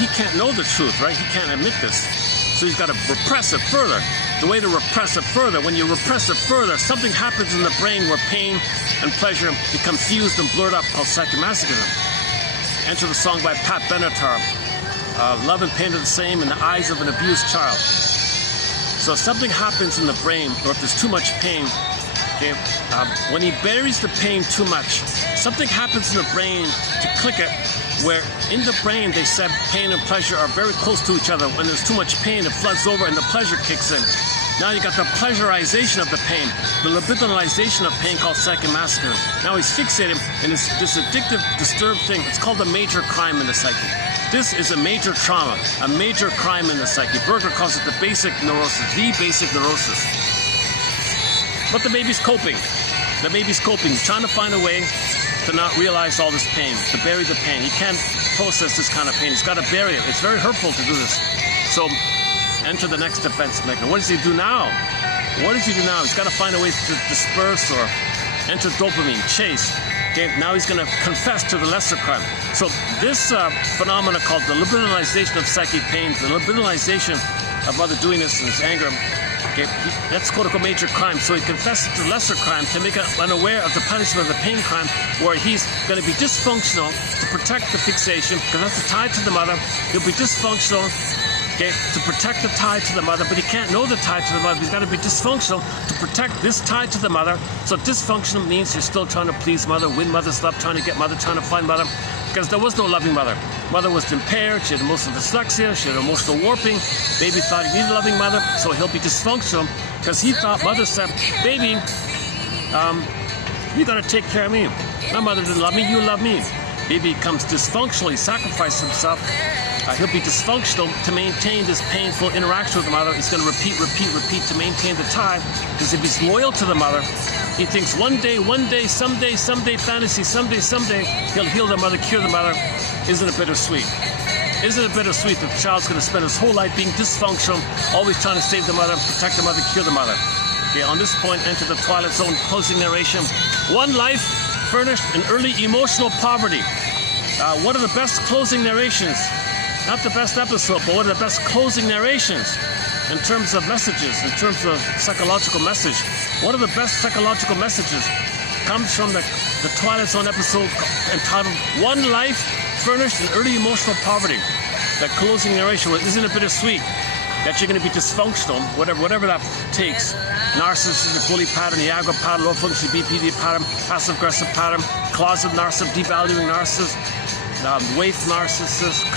he can't know the truth, right? He can't admit this. So he's got to repress it further. The way to repress it further, when you repress it further, something happens in the brain where pain and pleasure become fused and blurred up, called psychomasochism. Enter the song by Pat Benatar, Love and Pain are the Same in the Eyes of an Abused Child. So if something happens in the brain, or if there's too much pain, okay, when he buries the pain too much, something happens in the brain to click it, where in the brain they said pain and pleasure are very close to each other. When there's too much pain, it floods over and the pleasure kicks in. Now you got the pleasurization of the pain, the libidinalization of pain called psychomasochism. Now he's fixated in this addictive, disturbed thing. It's called a major crime in the psyche. This is a major trauma, a major crime in the psyche. Berger calls it the basic neurosis, the basic neurosis. But the baby's coping. The baby's coping. He's trying to find a way to not realize all this pain, to bury the pain. He can't process this kind of pain. He's got to bury it. It's very hurtful to do this. So enter the next defense mechanism. What does he do now? What does he do now? He's got to find a way to disperse or enter dopamine, chase. Okay, now he's going to confess to the lesser crime. So this phenomena called the libidinalization of psychic pain, the libidinalization of mother doing this in his anger, okay, that's quote-unquote major crime. So he confesses to lesser crime to make unaware of the punishment of the pain crime, where he's going to be dysfunctional to protect the fixation, because that's the tie to the mother. He'll be dysfunctional, okay, to protect the tie to the mother, but he can't know the tie to the mother. He's got to be dysfunctional to protect this tie to the mother. So dysfunctional means you're still trying to please mother, win mother's love, trying to get mother, trying to find mother, because there was no loving mother. Mother was impaired, she had emotional dyslexia, she had emotional warping. Baby thought he needed a loving mother, so he'll be dysfunctional because he thought mother said, baby, you got to take care of me. My mother didn't love me, you love me. Baby becomes dysfunctional, he sacrificed himself. He'll be dysfunctional to maintain this painful interaction with the mother. He's going to repeat to maintain the tie, because if he's loyal to the mother, he thinks one day, someday fantasy, someday, he'll heal the mother, cure the mother. Isn't it bittersweet? Isn't it bittersweet that the child's going to spend his whole life being dysfunctional, always trying to save the mother, protect the mother, cure the mother? Okay, on this point, enter the Twilight Zone closing narration. One life furnished in early emotional poverty. What are the best closing narrations? Not the best episode, but one of the best closing narrations in terms of messages, in terms of psychological message. One of the best psychological messages comes from the Twilight Zone episode entitled One Life Furnished in Early Emotional Poverty. That closing narration was, isn't it bittersweet that you're going to be dysfunctional, whatever that takes. Narcissistic bully pattern, Iago pattern, low function BPD pattern, passive aggressive pattern, closet narcissist, devaluing narcissist, waif narcissist,